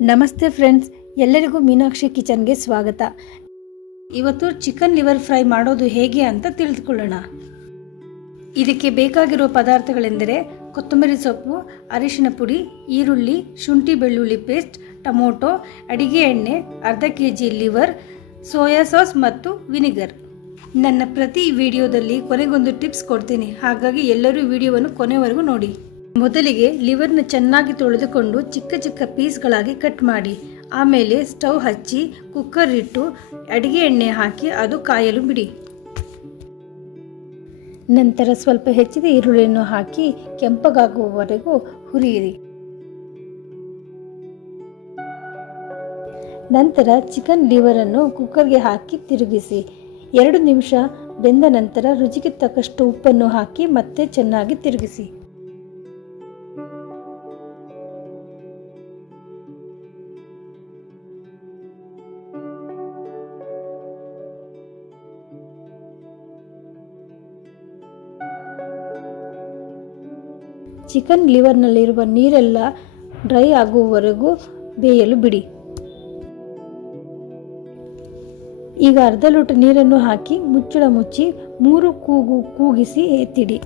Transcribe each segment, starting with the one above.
ನಮಸ್ತೆ ಫ್ರೆಂಡ್ಸ್, ಎಲ್ಲರಿಗೂ ಮೀನಾಕ್ಷಿ ಕಿಚನ್ಗೆ ಸ್ವಾಗತ. ಇವತ್ತು ಚಿಕನ್ ಲಿವರ್ ಫ್ರೈ ಮಾಡೋದು ಹೇಗೆ ಅಂತ ತಿಳಿದುಕೊಳ್ಳೋಣ. ಇದಕ್ಕೆ ಬೇಕಾಗಿರುವ ಪದಾರ್ಥಗಳೆಂದರೆ ಕೊತ್ತಂಬರಿ ಸೊಪ್ಪು, ಅರಿಶಿನ ಪುಡಿ, ಈರುಳ್ಳಿ, ಶುಂಠಿ ಬೆಳ್ಳುಳ್ಳಿ ಪೇಸ್ಟ್, ಟೊಮೊಟೊ, ಅಡಿಗೆ ಎಣ್ಣೆ, ಅರ್ಧ ಕೆಜಿ ಲಿವರ್, ಸೋಯಾ ಸಾಸ್ ಮತ್ತು ವಿನಿಗರ್. ನನ್ನ ಪ್ರತಿ ವಿಡಿಯೋದಲ್ಲಿ ಕೊನೆಗೊಂದು ಟಿಪ್ಸ್ ಕೊಡ್ತೀನಿ, ಹಾಗಾಗಿ ಎಲ್ಲರೂ ವಿಡಿಯೋವನ್ನು ಕೊನೆವರೆಗೂ ನೋಡಿ. ಮೊದಲಿಗೆ ಲಿವರ್ನ ಚೆನ್ನಾಗಿ ತೊಳೆದುಕೊಂಡು ಚಿಕ್ಕ ಚಿಕ್ಕ ಪೀಸ್ಗಳಾಗಿ ಕಟ್ ಮಾಡಿ. ಆಮೇಲೆ ಸ್ಟವ್ ಹಚ್ಚಿ ಕುಕ್ಕರ್ ಇಟ್ಟು ಅಡಿಗೆ ಎಣ್ಣೆ ಹಾಕಿ ಅದು ಕಾಯಲು ಬಿಡಿ. ನಂತರ ಸ್ವಲ್ಪ ಹೆಚ್ಚಿದ ಈರುಳ್ಳಿಯನ್ನು ಹಾಕಿ ಕೆಂಪಗಾಗುವವರೆಗೂ ಹುರಿಯಿರಿ. ನಂತರ ಚಿಕನ್ ಲಿವರನ್ನು ಕುಕ್ಕರ್ಗೆ ಹಾಕಿ ತಿರುಗಿಸಿ. 2 ನಿಮಿಷ ಬೆಂದ ನಂತರ ರುಚಿಗೆ ತಕ್ಕಷ್ಟು ಉಪ್ಪನ್ನು ಹಾಕಿ ಮತ್ತೆ ಚೆನ್ನಾಗಿ ತಿರುಗಿಸಿ. ಚಿಕನ್ ಲಿವರ್ನಲ್ಲಿರುವ ನೀರೆಲ್ಲ ಡ್ರೈ ಆಗುವವರೆಗೂ ಬೇಯಲು ಬಿಡಿ. ಈಗ ಅರ್ಧ ಲೋಟ ನೀರನ್ನು ಹಾಕಿ ಮುಚ್ಚಳ ಮುಚ್ಚಿ 3 ಕೂಗು ಕೂಗಿಸಿ ಎತ್ತಿಡಿ.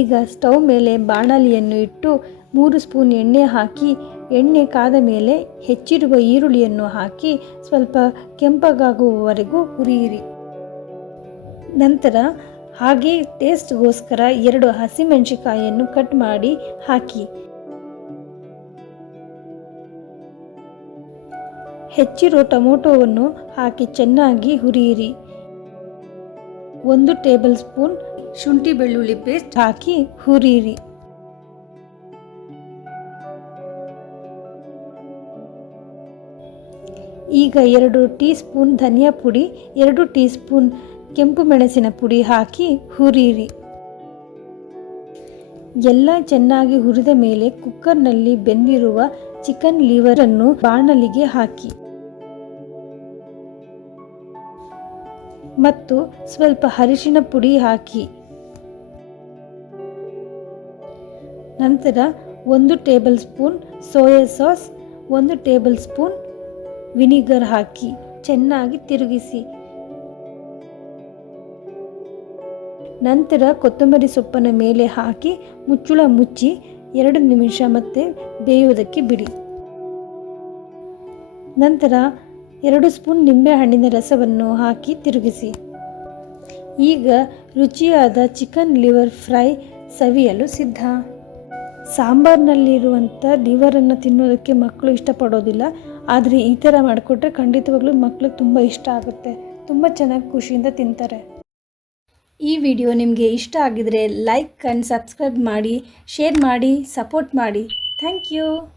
ಈಗ ಸ್ಟವ್ ಮೇಲೆ ಬಾಣಲಿಯನ್ನು ಇಟ್ಟು 3 ಸ್ಪೂನ್ ಎಣ್ಣೆ ಹಾಕಿ, ಎಣ್ಣೆ ಕಾದ ಮೇಲೆ ಹೆಚ್ಚಿರುವ ಈರುಳ್ಳಿಯನ್ನು ಹಾಕಿ ಸ್ವಲ್ಪ ಕೆಂಪಗಾಗುವವರೆಗೂ ಹುರಿಯಿರಿ. ನಂತರ ಹಾಗೆ ಟೇಸ್ಟ್ಗೋಸ್ಕರ 2 ಹಸಿಮೆಣಸಿನಕಾಯಿಯನ್ನು ಕಟ್ ಮಾಡಿ ಹಾಕಿ. ಹೆಚ್ಚಿರೋ ಟೊಮೊಟೊವನ್ನು ಹಾಕಿ ಚೆನ್ನಾಗಿ ಹುರಿಯಿರಿ. 1 ಟೇಬಲ್ ಸ್ಪೂನ್ ಶುಂಠಿ ಬೆಳ್ಳುಳ್ಳಿ ಪೇಸ್ಟ್ ಹಾಕಿ ಹುರಿಯಿರಿ. ಈಗ 2 ಟೀ ಸ್ಪೂನ್ ಧನಿಯಾ ಪುಡಿ, 2 ಟೀ ಸ್ಪೂನ್ ಕೆಂಪು ಮೆಣಸಿನ ಪುಡಿ ಹಾಕಿ ಹುರಿಯಿರಿ. ಎಲ್ಲ ಚೆನ್ನಾಗಿ ಹುರಿದ ಮೇಲೆ ಕುಕ್ಕರ್ನಲ್ಲಿ ಬೆಂದಿರುವ ಚಿಕನ್ ಲಿವರನ್ನು ಬಾಣಲಿಗೆ ಹಾಕಿ ಮತ್ತು ಸ್ವಲ್ಪ ಅರಿಶಿನ ಪುಡಿ ಹಾಕಿ. ನಂತರ 1 tablespoon soya sauce, 1 tablespoon vinegar ಹಾಕಿ ಚೆನ್ನಾಗಿ ತಿರುಗಿಸಿ. ನಂತರ ಕೊತ್ತಂಬರಿ ಸೊಪ್ಪನ್ನು ಮೇಲೆ ಹಾಕಿ ಮುಚ್ಚಳ ಮುಚ್ಚಿ 2 ನಿಮಿಷ ಮತ್ತೆ ಬೇಯುವುದಕ್ಕೆ ಬಿಡಿ. ನಂತರ 2 ಸ್ಪೂನ್ ನಿಂಬೆಹಣ್ಣಿನ ರಸವನ್ನು ಹಾಕಿ ತಿರುಗಿಸಿ. ಈಗ ರುಚಿಯಾದ ಚಿಕನ್ ಲಿವರ್ ಫ್ರೈ ಸವಿಯಲು ಸಿದ್ಧ. ಸಾಂಬಾರ್ನಲ್ಲಿರುವಂಥ ಲಿವರನ್ನು ತಿನ್ನೋದಕ್ಕೆ ಮಕ್ಕಳು ಇಷ್ಟಪಡೋದಿಲ್ಲ, ಆದರೆ ಈ ಥರ ಮಾಡಿಕೊಟ್ರೆ ಖಂಡಿತವಾಗ್ಲೂ ಮಕ್ಕಳಿಗೆ ತುಂಬ ಇಷ್ಟ ಆಗುತ್ತೆ. ತುಂಬ ಚೆನ್ನಾಗಿ ಖುಷಿಯಿಂದ ತಿಂತಾರೆ. ಈ ವಿಡಿಯೋ ನಿಮಗೆ ಇಷ್ಟ ಆಗಿದರೆ ಲೈಕ್ ಆ್ಯಂಡ್ ಸಬ್ಸ್ಕ್ರೈಬ್ ಮಾಡಿ, ಶೇರ್ ಮಾಡಿ, ಸಪೋರ್ಟ್ ಮಾಡಿ. Thank you.